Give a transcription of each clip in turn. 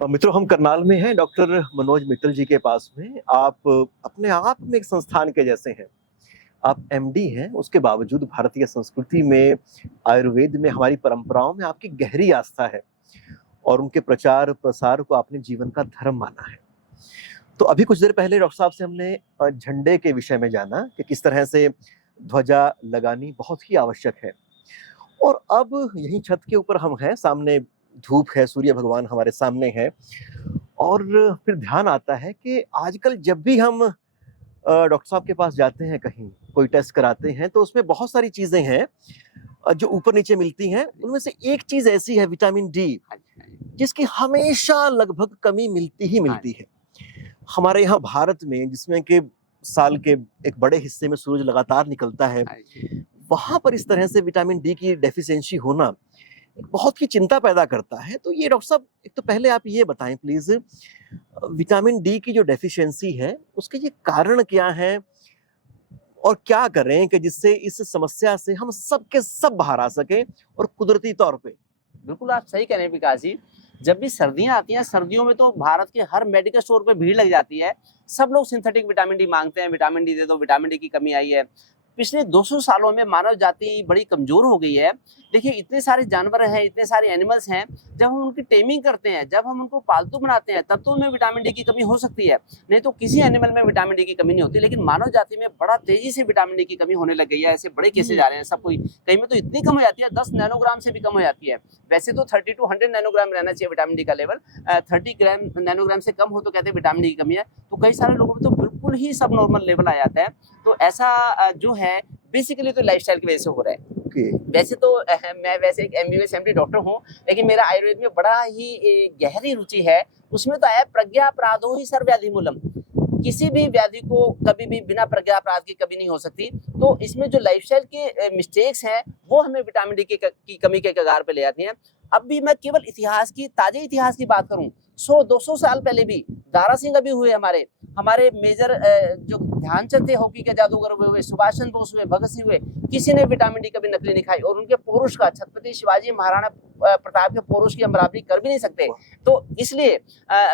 मित्रों, हम करनाल में हैं, डॉक्टर मनोज मित्तल जी के पास में। आप अपने आप में एक संस्थान के जैसे हैं। आप एमडी हैं, उसके बावजूद भारतीय संस्कृति में, आयुर्वेद में, हमारी परंपराओं में आपकी गहरी आस्था है और उनके प्रचार प्रसार को आपने जीवन का धर्म माना है। तो अभी कुछ देर पहले डॉक्टर साहब से हमने झंडे के विषय में जाना कि किस तरह से ध्वजा लगानी बहुत ही आवश्यक है। और अब यहीं छत के ऊपर हम हैं, सामने धूप है, सूर्य भगवान हमारे सामने है। और फिर ध्यान आता है कि आजकल जब भी हम डॉक्टर साहब के पास जाते हैं, कहीं कोई टेस्ट कराते हैं, तो उसमें बहुत सारी चीजें हैं जो ऊपर नीचे मिलती हैं। उनमें से एक चीज ऐसी है, विटामिन डी, जिसकी हमेशा लगभग कमी मिलती ही मिलती है। हमारे यहाँ भारत में, जिसमें कि साल के एक बड़े हिस्से में सूरज लगातार निकलता है, वहां पर इस तरह से विटामिन डी की डेफिशिएंसी होना बहुत ही चिंता पैदा करता है। तो ये डॉक्टर साहब, एक तो पहले आप ये बताएं प्लीज, विटामिन डी की जो डेफिशिएंसी है, उसके ये कारण क्या है और क्या करें कि जिससे इस समस्या से हम सब के सब बाहर आ सके और कुदरती तौर पे। बिल्कुल आप सही कह रहे हैं विकास जी। जब भी सर्दियां आती हैं, सर्दियों में तो भारत के हर मेडिकल स्टोर पे भीड़ लग जाती है। सब लोग सिंथेटिक विटामिन डी मांगते हैं, विटामिन डी दे दो, विटामिन डी की कमी आई है। पिछले 200 सालों में मानव जाति बड़ी कमजोर हो गई है। देखिए, इतने सारे जानवर हैं, इतने सारे एनिमल्स हैं, जब हम उनकी टेमिंग करते हैं, जब हम उनको पालतू बनाते हैं, तब तो उनमें विटामिन डी की कमी हो सकती है, नहीं तो किसी एनिमल में विटामिन डी की कमी नहीं होती। लेकिन मानव जाति में बड़ा तेजी से विटामिन डी की कमी होने लग गई है। ऐसे बड़े केसेज आ रहे हैं, सब कोई कहीं में तो इतनी कम हो जाती है, 10 नैनोग्राम से भी कम हो जाती है। वैसे तो 30 to 100 नैनोग्राम रहना चाहिए विटामिन डी का लेवल। 30 ग्राम नैनोग्राम से कम हो तो कहते हैं विटामिन डी की कमी है। तो कई सारे लोगों में तो बिल्कुल ही सब नॉर्मल लेवल आ जाता है। तो ऐसा जो है बेसिकली तो लाइफस्टाइल की वजह से हो रहा है। वैसे तो मैं वैसे एक एमबीबीएस एमडी डॉक्टर हूँ, लेकिन मेरा आयुर्वेद में बड़ा ही गहरी रुचि है। उसमें तो है प्रज्ञा अपराधो ही सर्वव्याधि मूलम। किसी भी व्याधि को कभी भी बिना प्रज्ञा अपराध की कभी नहीं हो सकती। तो इसमें जो लाइफस्टाइल के मिस्टेक्स हैं, वो हमें विटामिन डी की कमी के कगार पे ले जाती हैं। अब भी मैं केवल इतिहास की, ताजे इतिहास की बात करूं, 100-200 साल पहले भी दारा सिंह अभी हुए, हमारे मेजर जो ध्यानचंद थे, हॉकी के जादूगर हुए, सुभाष चंद्र बोस हुए, भगत सिंह हुए, किसी ने विटामिन डी कभी नकली नहीं खाई। और उनके पौरुष का, छत्रपति शिवाजी महाराणा प्रताप के पौरुष की हम बराबरी कर भी नहीं सकते। तो इसलिए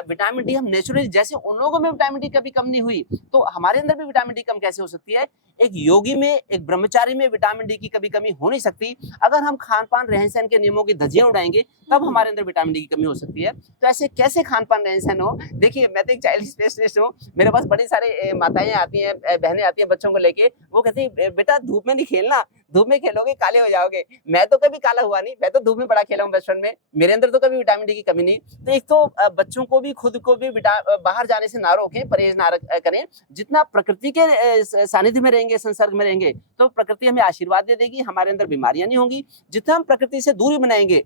विटामिन डी हम नेचुरली, जैसे उन लोगों में विटामिन डी कभी कम नहीं हुई, तो हमारे अंदर भी विटामिन डी कम कैसे हो सकती है? एक योगी में, एक ब्रह्मचारी में विटामिन डी की कभी कमी हो नहीं सकती। अगर हम खान पान रहन सहन के नियमों की धज्जियां उड़ाएंगे, तब हमारे अंदर विटामिन डी की कमी हो सकती है। तो ऐसे कैसे खान पान रहन सहन हो? देखिए, मैं तो एक चाइल्ड स्पेशलिस्ट हूँ, मेरे पास बड़ी सारे माताएं आती हैं, बहनें आती हैं बच्चों को लेके। वो कहती है, बेटा धूप में नहीं खेलना, धूप में खेलोगे काले हो जाओगे। मैं तो कभी काला हुआ नहीं, मैं तो धूप में बड़ा खेला हूँ बचपन में, मेरे अंदर तो कभी विटामिन डी की कमी नहीं। तो एक तो बच्चों को भी, खुद को भी बाहर जाने से ना रोकें, परहेज ना करें। जितना प्रकृति के सानिध्य में रहेंगे, संसर्ग में रहेंगे, तो प्रकृति हमें आशीर्वाद दे देगी, हमारे अंदर बीमारियां नहीं होंगी। जितना हम प्रकृति से दूरी बनाएंगे,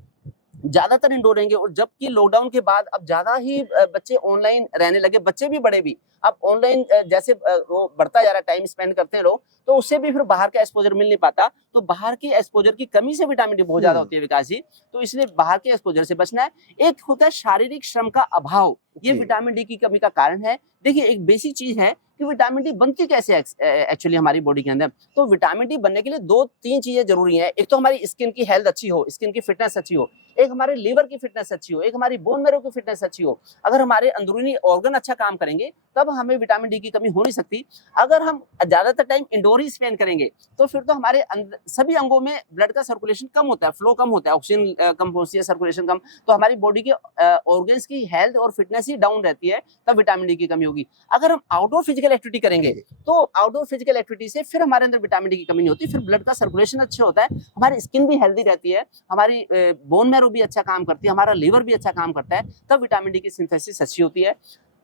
ज्यादातर इंडोर रहेंगे। और जबकि लॉकडाउन के बाद अब ज्यादा ही बच्चे ऑनलाइन रहने लगे, बच्चे भी बड़े भी। अब ऑनलाइन जैसे वो बढ़ता जा रहा है, टाइम स्पेंड करते हैं लोग, तो उससे भी फिर बाहर का एक्सपोजर मिल नहीं पाता। तो बाहर की एक्सपोजर की कमी से विटामिन डी बहुत ज्यादा होती है विकास जी। तो इसलिए बाहर के एक्सपोजर से बचना है। एक होता है शारीरिक श्रम का अभाव, ये विटामिन डी की कमी का कारण है। देखिए, एक बेसिक चीज है कि विटामिन डी बनती कैसे एक्चुअली हमारी बॉडी के अंदर। तो विटामिन डी बनने के लिए 2-3 चीजें जरूरी हैं। एक तो हमारी स्किन की हेल्थ अच्छी हो, स्किन की फिटनेस अच्छी हो, एक हमारे लीवर की फिटनेस अच्छी हो, एक हमारी बोन मैरो की फिटनेस अच्छी हो। अगर हमारे अंदरूनी ऑर्गन अच्छा काम करेंगे, तब हमें विटामिन डी की कमी हो नहीं सकती। अगर हम ज्यादातर टाइम इंडोर ही स्पेंड करेंगे, तो फिर तो हमारे सभी अंगों में ब्लड का सर्कुलेशन कम होता है, फ्लो कम होता है, ऑक्सीजन कम पहुंचती है, सर्कुलेशन कम। तो हमारी बॉडी के ऑर्गन्स की हेल्थ और फिटनेस ही डाउन रहती है, तब विटामिन डी की कमी होगी। अगर हम आउटडोर फिजिकल एक्टिविटी करेंगे, तो आउटडोर फिजिकल एक्टिविटी से फिर हमारे अंदर विटामिन डी की कमी नहीं होती, फिर ब्लड का सर्कुलेशन अच्छा होता है, हमारी स्किन भी हेल्दी रहती है, हमारी बोन मैरो भी अच्छा काम करती है, हमारा लीवर भी अच्छा काम करता है, तब विटामिन डी की सिंथेसिस अच्छी होती है।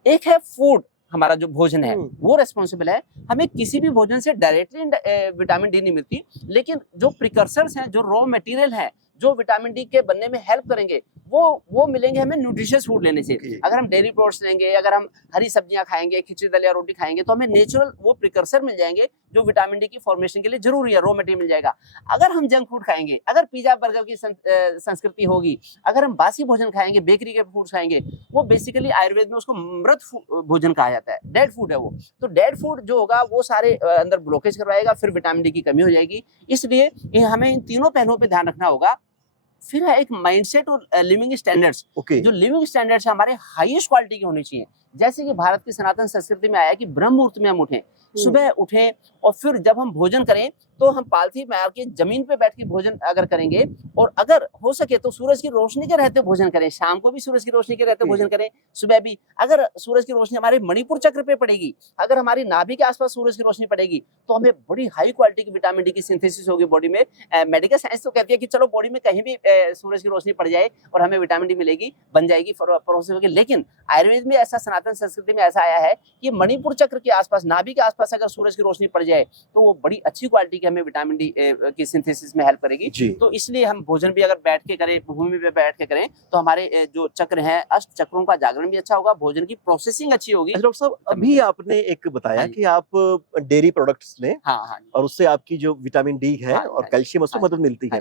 एक है फूड, हमारा जो भोजन है वो रेस्पॉन्सिबल है। हमें किसी भी भोजन से डायरेक्टली विटामिन डी नहीं मिलती, लेकिन जो प्रिकर्सर्स हैं, जो रॉ मटेरियल है, जो विटामिन डी के बनने में हेल्प करेंगे, वो मिलेंगे हमें न्यूट्रिशियस फूड लेने से। अगर हम डेयरी प्रोडक्ट्स लेंगे, अगर हम हरी सब्जियां खाएंगे, खिचड़ी दलिया रोटी खाएंगे, तो हमें नेचुरल वो प्रिकर्सर मिल जाएंगे जो विटामिन डी की फॉर्मेशन के लिए जरूरी है, रॉ मटेरियल मिल जाएगा। अगर हम जंक फूड खाएंगे, अगर पिज्जा बर्गर की संस्कृति होगी, अगर हम बासी भोजन खाएंगे, बेकरी के फूड खाएंगे, वो बेसिकली आयुर्वेद में उसको मृत भोजन कहा जाता है, डेड फूड है वो। तो डेड फूड जो होगा, वो सारे अंदर ब्लॉकेज करवाएगा, फिर विटामिन डी की कमी हो जाएगी। इसलिए हमें इन तीनों पहलुओं पर ध्यान रखना होगा। फिर है एक माइंडसेट और लिविंग स्टैंडर्ड्स। ओके। जो लिविंग स्टैंडर्ड्स हमारे हाईएस्ट क्वालिटी के होने चाहिए। जैसे कि भारत की सनातन संस्कृति में आया कि ब्रह्म मुहूर्त में हम उठें, सुबह उठें, और फिर जब हम भोजन करें तो हम पालथी में आके जमीन पे बैठ के भोजन अगर करेंगे, और अगर हो सके तो सूरज की रोशनी के रहते भोजन करें। शाम को भी सूरज की रोशनी के रहते भोजन करें, सुबह भी। अगर सूरज की रोशनी हमारे मणिपुर चक्र पे पड़ेगी, अगर हमारी नाभि के आसपास सूरज की रोशनी पड़ेगी, तो हमें बड़ी हाई क्वालिटी की विटामिन डी की सिंथेसिस होगी बॉडी में। मेडिकल साइंस तो कहती है कि चलो बॉडी में कहीं भी सूरज की रोशनी पड़ जाए और हमें विटामिन डी मिलेगी, बन जाएगी, प्रोसेस होगी। लेकिन आयुर्वेद में ऐसा, सनातन संस्कृति में ऐसा आया है कि मणिपुर चक्र के आसपास, नाभि के आसपास अगर सूरज की रोशनी पड़ जाए तो वो बड़ी अच्छी क्वालिटी की हमें विटामिन डी की सिंथेसिस में हेल्प करेगी। तो इसलिए हम भोजन भी अगर बैठ के करें, भूमि पे बैठ के करें, तो हमारे जो चक्र हैं, अष्ट चक्रों का जागरण भी अच्छा होगा, भोजन की प्रोसेसिंग अच्छी होगी। डॉक्टर साहब, अभी आपने एक बताया कि आप डेयरी प्रोडक्ट्स लें, हाँ, और उससे आपकी जो विटामिन डी है और कैल्शियम, उसमें मदद मिलती है।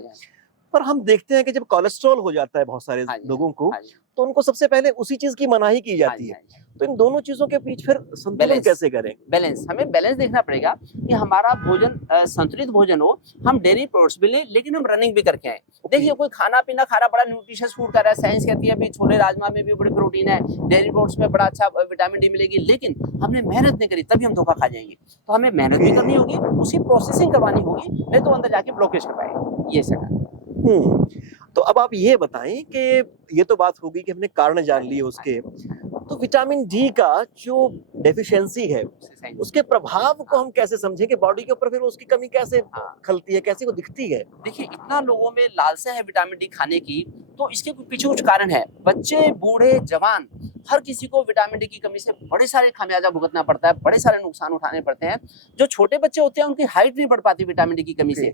पर हम देखते हैं कि जब कोलेस्ट्रॉल हो जाता है बहुत सारे लोगों को, तो उनको सबसे पहले उसी चीज की मनाही की जाती है। तो इन दोनों चीजों के बीच फिर संतुलन कैसे करें? बैलेंस, हमें बैलेंस देखना पड़ेगा कि हमारा भोजन संतुलित भोजन हो। हम डेयरी प्रोडक्ट्स भी लें, लेकिन हम रनिंग भी करके आए। देखिए, कोई खाना पीना खा रहा, बड़ा न्यूट्रिशियस फूड कर रहा है, साइंस कहती है भी छोले राजमा में भी बड़ी प्रोटीन है, डेयरी प्रोडक्ट्स में बड़ा अच्छा विटामिन डी मिलेगी, लेकिन हमने मेहनत नहीं करी, तभी हम धोखा खा जाएंगे। तो हमें मेहनत भी करनी होगी, उसकी प्रोसेसिंग करवानी होगी, नहीं तो अंदर जाके ब्लॉकेज कर पाएंगे। ये सका। तो अब आप ये बताएं कि ये तो बात होगी कि हमने कारण जान लिए उसके, तो विटामिन डी का जो डेफिशिएंसी है, उसके प्रभाव को हम कैसे समझें कि बॉडी के ऊपर फिर उसकी कमी कैसे खलती है, कैसे वो दिखती है? देखिए, इतना लोगों में लालसा है विटामिन डी खाने की, तो इसके पीछे कुछ कारण है। बच्चे, बूढ़े, जवान, हर किसी को विटामिन डी की कमी से बड़े सारे खामियाजा भुगतना पड़ता है, बड़े सारे नुकसान उठाने पड़ते हैं। जो छोटे बच्चे होते हैं, उनकी हाइट नहीं बढ़ पाती विटामिन डी की कमी से।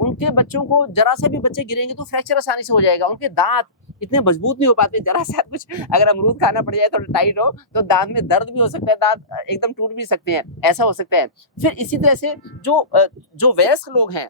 उनके बच्चों को जरा से भी बच्चे गिरेंगे तो फ्रैक्चर आसानी से हो जाएगा। उनके दांत इतने मजबूत नहीं हो पाते, जरा सा कुछ अगर अमरूद खाना पड़ जाए, थोड़ा टाइट हो, तो दांत में दर्द भी हो सकता है, दांत एकदम टूट भी सकते हैं, ऐसा हो सकता है। फिर इसी तरह से जो वयस्क लोग हैं,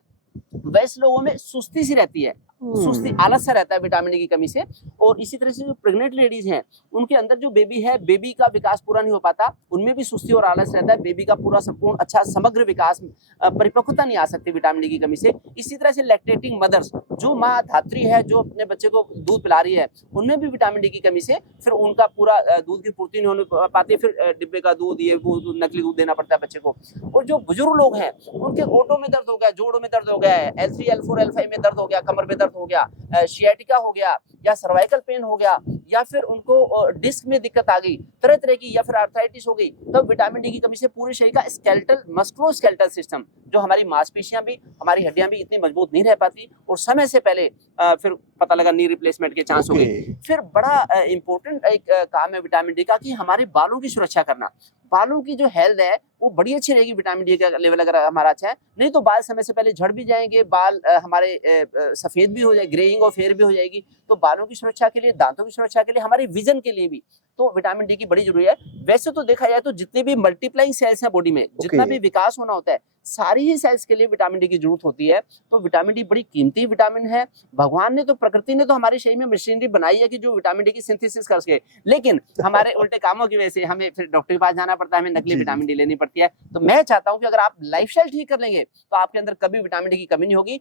वयस्क लोगों में सुस्ती सी रहती है, सुस्ती, आलस सा रहता है विटामिन डी की कमी से। और इसी तरह से जो प्रेग्नेंट लेडीज हैं, उनके अंदर जो बेबी है, बेबी का विकास पूरा नहीं हो पाता, उनमें भी सुस्ती और आलस रहता है। बेबी का पूरा संपूर्ण अच्छा समग्र विकास, परिपक्वता नहीं आ सकती विटामिन डी की कमी से। इसी तरह से लैक्टेटिंग मदर्स, जो माँ धात्री है, जो अपने बच्चे को दूध पिला रही है, उनमें भी विटामिन डी की कमी से फिर उनका पूरा दूध की पूर्ति नहीं होने पाती, फिर डिब्बे का दूध, ये वो नकली दूध देना पड़ता है बच्चे को। और जो बुजुर्ग लोग हैं, उनके गोटों में दर्द हो गया, जोड़ों में दर्द हो गया है, L3, L4, L5 में दर्द हो गया, कमर में दर्द हो गया, शियाटिका हो गया, या सर्वाइकल पेन हो गया, या फिर उनको डिस्क में दिक्कत आ गई तरह तरह की, या फिर आर्थराइटिस हो गई, तब विटामिन डी की कमी से पूरे शरीर का स्केलेटल, मस्कुलोस्केलेटल सिस्टम, जो हमारी मांसपेशियां भी, हमारी हड्डियां भी इतनी मजबूत नहीं रह पाती, और समय से पहले फिर पता लगा नी रिप्लेसमेंट के चांस हो गए। फिर बड़ा इंपॉर्टेंट एक काम है विटामिन डी का कि हमारे बालों की सुरक्षा करना। बालों की जो हेल्थ है वो बड़ी अच्छी रहेगी विटामिन डी का लेवल अगर हमारा अच्छा है, नहीं तो बाल समय से पहले झड़ भी जाएंगे, बाल हमारे सफेद भी हो जाएगी, ग्रेइंग और फेयर भी हो जाएगी। तो बालों की सुरक्षा के लिए, दांतों की सुरक्षा के लिए, हमारे विजन के लिए भी तो विटामिन डी की बड़ी जरूरी है। वैसे तो देखा जाए तो जितने भी मल्टीप्लाइंग सेल्स हैं बॉडी में, जितना भी विकास होना होता है, सारी ही सेल्स के लिए विटामिन डी की जरूरत होती है। तो विटामिन डी बड़ी कीमती विटामिन है। भगवान ने तो, प्रकृति ने तो हमारे शरीर में मशीनरी बनाई है कि जो विटामिन डी की सिंथेसिस कर सके, लेकिन हमारे उल्टे कामों की वजह से हमें फिर डॉक्टर के पास जाना पड़ता है, हमें नकली विटामिन डी लेनी पड़ती है। तो मैं चाहता हूं कि अगर आप लाइफस्टाइल ठीक कर लेंगे तो आपके अंदर कभी विटामिन डी की कमी नहीं होगी।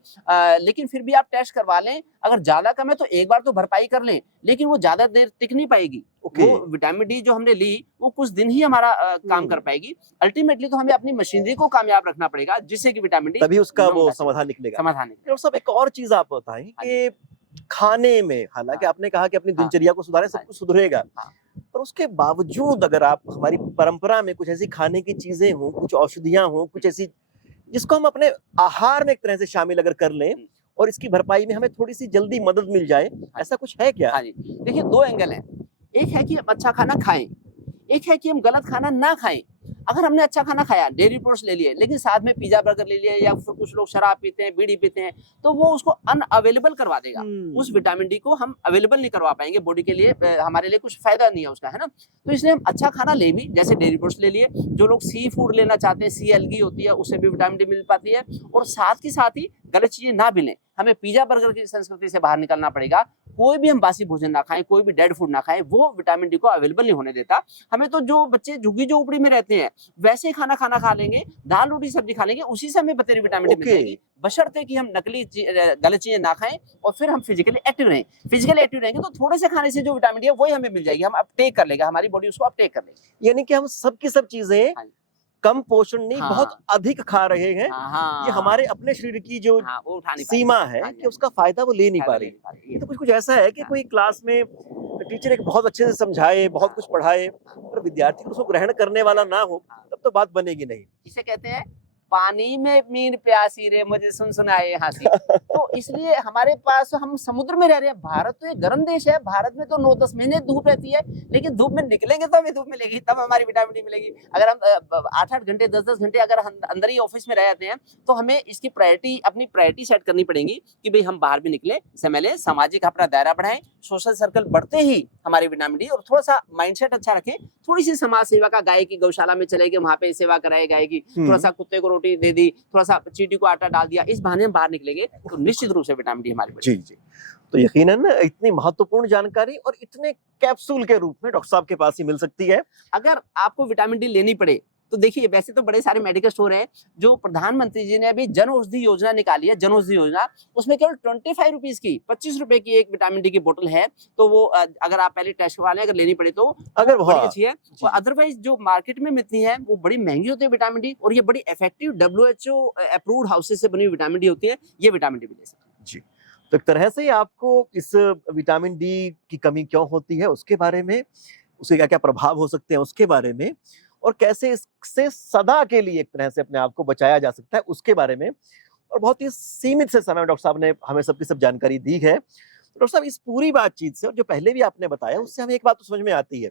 लेकिन फिर भी आप टेस्ट करवा लें, अगर ज्यादा कम है तो एक बार तो भरपाई कर लें, लेकिन वो ज्यादा देर टिक नहीं पाएगी। वो विटामिन डी जो हमने ली वो कुछ दिन ही हमारा काम कर पाएगी। अल्टीमेटली तो हमें अपनी मशीनरी को कामयाब रखना पड़ेगा, जिससे कि विटामिन डी, तभी उसका वो समाधान निकलेगा। डॉक्टर साहब, एक और चीज आप बताएं कि खाने में, हालांकि आपने कहा कि अपनी दिनचर्या को सुधारें, सब कुछ सुधरेगा, पर उसके बावजूद अगर आप, हमारी परंपरा में कुछ ऐसी खाने की चीजें हों, कुछ औषधियां हों, कुछ ऐसी जिसको हम अपने आहार में एक तरह से शामिल अगर कर लें और इसकी भरपाई में हमें थोड़ी सी जल्दी मदद मिल जाए, ऐसा कुछ है क्या? हाँ जी, देखिए, दो एंगल है। एक है कि हम अच्छा खाना खाएं, एक है कि हम गलत खाना ना खाएं। अगर हमने अच्छा खाना खाया, डेयरी प्रोडक्ट्स ले लिए, लेकिन साथ में पिज्जा बर्गर ले लिए, या फिर कुछ लोग शराब पीते हैं, बीड़ी पीते हैं, तो वो उसको अनअवेलेबल करवा देगा। उस विटामिन डी को हम अवेलेबल नहीं करवा पाएंगे बॉडी के लिए, हमारे लिए कुछ फायदा नहीं है उसका, है ना। तो इसलिए हम अच्छा खाना ले भी, जैसे डेयरी प्रोडक्ट्स ले लिए, जो लोग सी फूड लेना चाहते हैं, सी एलगी होती है, उससे भी विटामिन डी मिल पाती है, और साथ ही गलत चीजें ना भी लें। हमें पिज्जा बर्गर की संस्कृति से बाहर निकलना पड़ेगा। कोई भी हम बासी भोजन ना खाएं, कोई भी डेड फूड ना खाएं, वो विटामिन डी को अवेलेबल नहीं होने देता। हमें तो जो बच्चे झुग्गी झोपड़ी में रहते हैं वैसे ही खाना खा लेंगे, दाल रोटी सब्जी खा लेंगे, उसी से हमें बतेरी विटामिन डी मिल जाएगी, बशर्ते कि हम नकली गलत चीजें ना खाएं और फिर हम फिजिकली एक्टिव रहें। फिजिकली एक्टिव रहेंगे तो थोड़े से खाने से जो विटामिन डी है वही हमें मिल जाएगी, हम अपटेक कर लेगा, हमारी बॉडी उसको अपटेक कर लेगी। यानी कि हम सब की सब चीजें हाँ जी। कम पोषण नहीं, हाँ। बहुत अधिक खा रहे हैं। हाँ, ये हमारे अपने शरीर की जो हाँ, वो उठा नहीं पा रहे। सीमा है हाँ जी, कि उसका फायदा वो ले नहीं फायदा पा ले रही। नहीं पा रही। ये तो कुछ ऐसा है कि हाँ। कोई क्लास में टीचर एक बहुत अच्छे से समझाए, बहुत कुछ पढ़ाए, पर विद्यार्थी उसको ग्रहण करने वाला ना हो, तब तो बात बनेगी नहीं। इसे कहते हैं पानी में मीन प्यासी रे मुझे सुन सुनाए हंसी। तो इसलिए हमारे पास, हम समुद्र में रह रहे हैं, भारत तो एक गर्म देश है, भारत में तो 9-10 महीने धूप रहती है, लेकिन धूप में निकलेंगे तो हमें धूप मिलेगी, तब हमारी विटामिन डी मिलेगी। अगर हम 8-8 घंटे 10-10 घंटे अगर हम अंदर ही ऑफिस में रह जाते हैं तो हमें इसकी प्रायोरिटी, अपनी प्रायोरिटी सेट करनी पड़ेगी कि भाई हम बाहर भी निकले, समय लें, सामाजिक अपना दायरा बढ़ाएं, सोशल सर्कल बढ़ते ही हमारी विटामिन डी, और थोड़ा सा माइंडसेट अच्छा रखें, थोड़ी सी समाज सेवा का, गाय की गौशाला में चले गए, वहां पे सेवा कराए गाय की, थोड़ा सा कुत्ते को रोटी दे दी, थोड़ा सा चींटी को आटा डाल दिया, इस बहाने हम बाहर निकलेंगे तो निश्चित रूप से विटामिन डी हमारी जी जी। तो यकीनन इतनी महत्वपूर्ण जानकारी और इतने कैप्सूल के रूप में डॉक्टर साहब के पास ही मिल सकती है। अगर आपको विटामिन डी लेनी पड़े तो देखिए, वैसे तो बड़े सारे मेडिकल स्टोर हैं, जो प्रधानमंत्री जी ने अभी जन औषधि योजना निकाली है, जन औषधि योजना, उसमें केवल 25 रुपीज की, 25 रुपए की एक विटामिन डी की बोतल है। तो वो अगर आप पहले टेस्ट करवा लें, अगर लेनी पड़े तो अगर बड़ी अच्छी है। और अदरवाइज जो मार्केट में मिलती है वो बड़ी महंगी होती है विटामिन डी, और ये बड़ी इफेक्टिव WHO अप्रूव्ड हाउसेस से बनी हुई विटामिन डी होती है, ये विटामिन डी भी ले सकते हैं। जी। तो एक तरह से आपको इस विटामिन डी की कमी क्यों होती है उसके बारे में, उसके क्या-क्या प्रभाव हो सकते हैं उसके बारे में, और कैसे इससे सदा के लिए एक तरह से अपने आप को बचाया जा सकता है उसके बारे में, और बहुत ही सीमित से समय में डॉक्टर साहब ने हमें सबकी सब जानकारी दी है। तो डॉक्टर साहब, इस पूरी बातचीत से और जो पहले भी आपने बताया उससे हमें एक बात तो समझ में आती है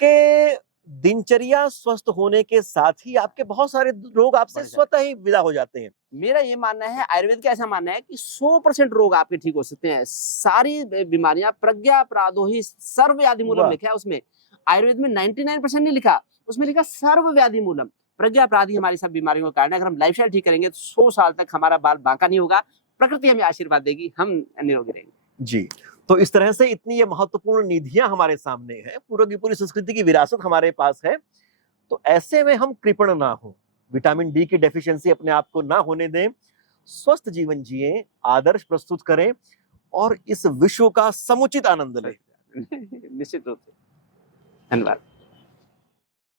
कि दिनचर्या स्वस्थ होने के साथ ही आपके बहुत सारे रोग आपसे स्वतः ही विदा हो जाते हैं। मेरा ये मानना है, आयुर्वेद का ऐसा मानना है कि 100% रोग आपके ठीक हो सकते हैं। सारी बीमारियां, प्रज्ञा प्रादो ही सर्व व्याधि मूलम लिखा है उसमें। आयुर्वेद में 99% नहीं लिखा, उसमें लिखा सर्व व्याधि मूलम। प्रज्ञा अपराधी हमारी सब बीमारियों का कारण है। अगर हम लाइफस्टाइल ठीक करेंगे तो 100 साल तक हमारा बाल बांका नहीं होगा, प्रकृति हमें आशीर्वाद देगी, हम निरोगी रहेंगे। जी। तो इस तरह से इतनी ये महत्वपूर्ण निधियां हमारे सामने हैं, पूरी की पूरी संस्कृति की विरासत हमारे पास है, तो ऐसे में हम कृपण ना हो, विटामिन डी की डेफिशिएंसी अपने आप को ना होने दें, स्वस्थ जीवन जिएं, आदर्श प्रस्तुत करें और इस विश्व का समुचित आनंद लें। निश्चित रूप से। धन्यवाद।